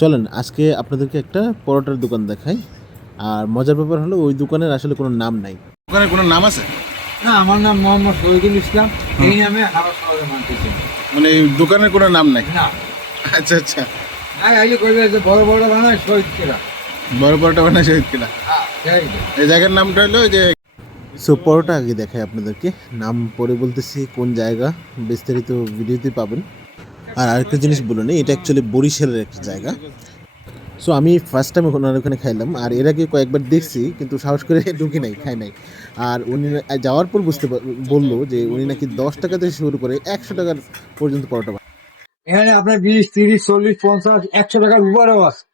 চলেন আজকে আপনাদেরকে একটা পরোটার দোকান দেখাই। আর মজার ব্যাপার হলো ওই দোকানের আসলে কোনো নাম নাই। ওখানে কোনো নাম আছে? না আমার নাম মোহাম্মদ শহীদুল ইসলাম। এই নামে আরও সহজে মানতেছি। মানে এই দোকানের কোনো নাম নাই? না। আচ্ছা আচ্ছা। আই আইলে কইবে যে বড় বড় বানায় শহীদ কেরা। বড় পরোটা বানায় শহীদ কিলা হ্যাঁ। এই জায়গার নামটা হলো যে সো পরোটা আগে দেখাই আপনাদেরকে। নাম পরে বলতেছি কোন জায়গা। বিস্তারিত ভিডিওতে পাবেন। আর আরেকটা জিনিস বলে নিই এটা অ্যাকচুয়ালি বরিশালের একটা জায়গা। সো আমি ফার্স্ট টাইম ওনার ওখানে খাইলাম আর এর আগে কয়েকবার দেখছি কিন্তু সাহস করে ঢুকি নাই খাই নাই। আর উনি না- যাওয়ার পর বুঝতে বলল যে উনি নাকি দশ টাকা থেকে শুরু করে একশো টাকার পর্যন্ত পরোটা। এখানে আপনার বিশ তিরিশ চল্লিশ পঞ্চাশ একশো টাকার উপরেও আছে।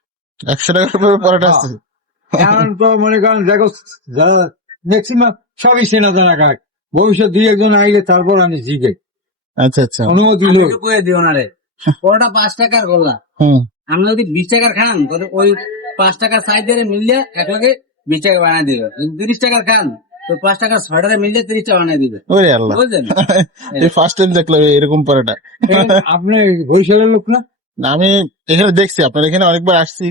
একশো টাকার উপরে পরোটা আছে? এখন তো মনে করেন দেখো ম্যাক্সিমাম সবই চেনা জানা কাজ। ভবিষ্যৎ দুই একজন আইলে তারপর আমি জিগে। আচ্ছা আচ্ছা। অনুমতি দিও না রে। পরোটা পাঁচ টাকার হুম। আপনি যদি বিশ টাকার খান তাহলে ওই পাঁচ টাকার দিয়ে মিললে একলাগে বিশ টাকা বানিয়ে দিবে। তিরিশ টাকার খান তো পাঁচ টাকার টাকা মিললে তিরিশ টাকা বানিয়ে দিবে। ওরে আল্লাহ। বুঝলেন? এই ফার্স্ট টাইম দেখলাম এরকম পরোটা। আপনি বরিশালের লোক না? না, আমি এখানে দেখছি আপনার এখানে অনেকবার আসছি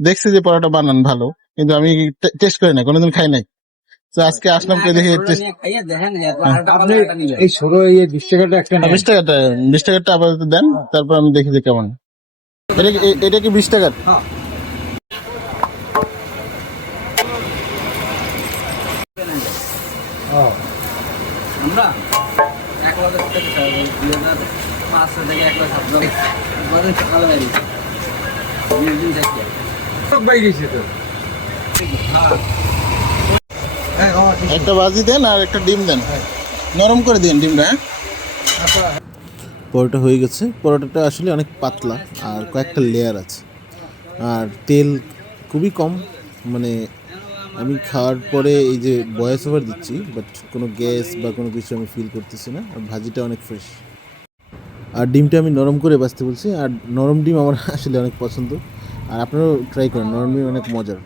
দেখছি যে পরোটা বানান ভালো কিন্তু আমি টেস্ট করি না কোনোদিন খাই নাই। তো আজকে আসলাম কে দেখি। এই ছোট এই বিশ টাকাটা একটা বিশ টাকাটা বিশ টাকাটা আপাতত দেন তারপর আমি দেখি যে কেমন। এটা কি- এটা কি বিশ টাকার হ্যাঁ। আমরা এক দুই হাজার পাঁচশো থেকে এক লাখ সাত সকালে দিন লোক পাই তো। হ্যাঁ, একটা বাজি দেন আর একটা ডিম দেন। নরম করে দিন ডিমটা হ্যাঁ? আছে। পরোটা হয়ে গেছে। পরোটাটা আসলে অনেক পাতলা আর কয়েকটা লেয়ার আছে। আর তেল খুবই কম মানে আমি খাওয়ার পরে এই যে বয়স ওভার দিচ্ছি বাট কোনো গ্যাস বা কোনো কিছু আমি ফিল করতেছি না আর ভাজিটা অনেক ফ্রেশ আর ডিমটা আমি নরম করে বাঁচতে বলছি আর নরম ডিম আমার আসলে অনেক পছন্দ। আর আপনারাও ট্রাই করেন নরম ডিম অনেক মজার।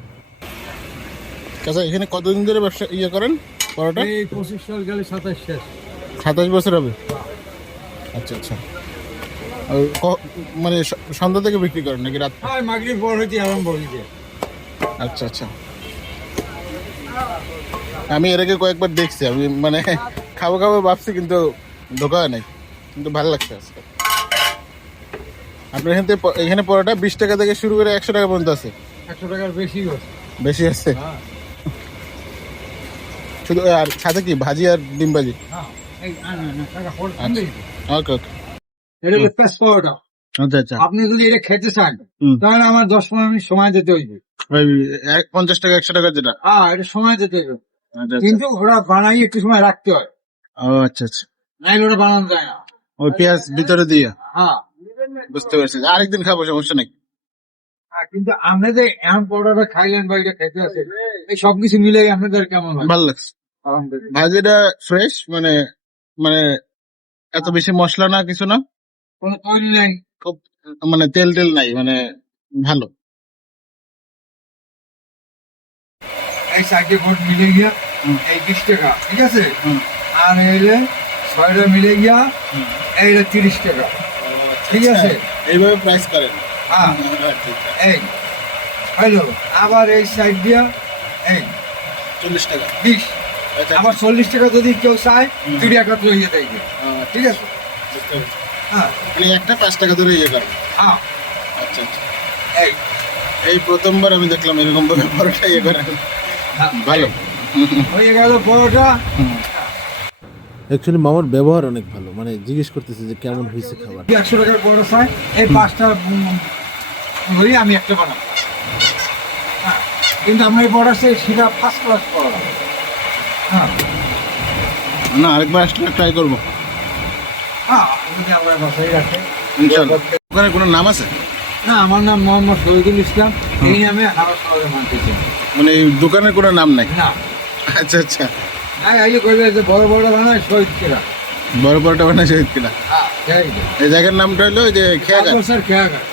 আচ্ছা এখানে কতদিন ধরে ব্যবসা ইয়ে করেন পরোটা? এই পঁচিশ সাল গেলে সাতাশ শেষ। সাতাশ বছর হবে? আচ্ছা আচ্ছা। আর মানে সন্ধ্যা থেকে বিক্রি করেন নাকি রাত? মাগরিব পর হইতে আরম্ভ হইছে আচ্ছা আচ্ছা। আমি এর আগে কয়েকবার দেখছি আমি মানে খাব খাব ভাবছি কিন্তু ঢোকা হয় নাই। কিন্তু ভালো লাগছে আজকে। আপনার এখান থেকে এখানে পরোটা বিশ টাকা থেকে শুরু করে একশো টাকা পর্যন্ত আছে। একশো টাকার বেশি বেশি আছে? হ্যাঁ। শুধু আর সাথে কি ভাজি আর ডিম ভাজি? ফোর আচ্ছা। ওকে ওকে। এটা হলো পাউডার আচ্ছা আচ্ছা। আপনি যদি এটা খেতে চান। তাহলে আমার দশ পনেরো মিনিট সময় দিতে হইবে। এক- পঞ্চাশ টাকা একশো টাকা যেটা। হ্যাঁ এটা সময় দিতে হইবে। আচ্ছা আচ্ছা। কিন্তু ওরা বানাই একটু সময় রাখতে হয়। ও আচ্ছা আচ্ছা। নাইলে ওটা বানানো যায় না। ওই পেঁয়াজ ভিতরে দিয়ে? হ্যাঁ। বুঝতে পারছি। আরেকদিন খাব সমস্যা নেই। আর কিন্তু আপনি যে এমন পাউডারটা খাইলেন বা এটা খেতে আছে এই সবকিছু মিলে আপনাদের কেমন ভালো লাগছে। ভাজিটা ফ্রেশ মানে মানে এত বেশি মশলা না কিছু না। কোনো তৈরি নাই। খুব মানে তেল তেল নাই মানে ভালো। এই সাইডে মিলে গিয়া। এই বিশ টাকা ঠিক আছে? আর এইলে ছয়টা মিলে গিয়া এইটা তিরিশ টাকা ঠিক আছে? এইভাবে প্রাইস করেন। হ্যাঁ এই হইল আবার এই সাইড দিয়া এই চল্লিশ টাকা। বিশ আবার চল্লিশ টাকা যদি কেউ চায়। দুই একাত্তর হয়ে দেখবে ঠিক আছে? হ্যাঁ। মানে একটা পাঁচ টাকা ধরে ইয়ে করেন হ্যাঁ। আচ্ছা আচ্ছা। এই। এই প্রথমবার আমি দেখলাম এরকম ভাবে পরোটা ইয়ে করেন হ্যাঁ। ভালো। হয়ে গেল বড়টা অ্যাকচুয়ালি মামার ব্যবহার অনেক ভালো। মানে জিজ্ঞেস করতেছে যে কেমন হয়েছে খাবার। একশো টাকার বড় চাই এই পাঁচটা উম, আমি একটা বানাবো। হ্যাঁ কিন্তু আমরা এই বড় আছে সেটা ফার্স্ট ক্লাস বড়। হ্যাঁ। না আরেকবার আসলে ট্রাই করব। হ্যাঁ যদি আমরা বাসায় রাখে। ইনশাল্লাহ ওখানে কোনো নাম আছে? না আমার নাম মোহাম্মদ শহীদুল ইসলাম। এই নামে আরও সহজে মানতেছি। মানে দোকানের কোনো নাম নাই? না। আচ্ছা আচ্ছা। নাই আইলে কইবে যে বড় বড় বানায় শহীদ কেরা। বড় পরোটা বানায় শহীদ কিনা হ্যাঁ। এই জায়গার নামটা হলো ওই যে খেয়াঘাট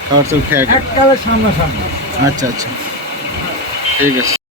খাবার সব খেয়াঘাট এককালে সামনাসামনি। আচ্ছা আচ্ছা। ঠিক আছে।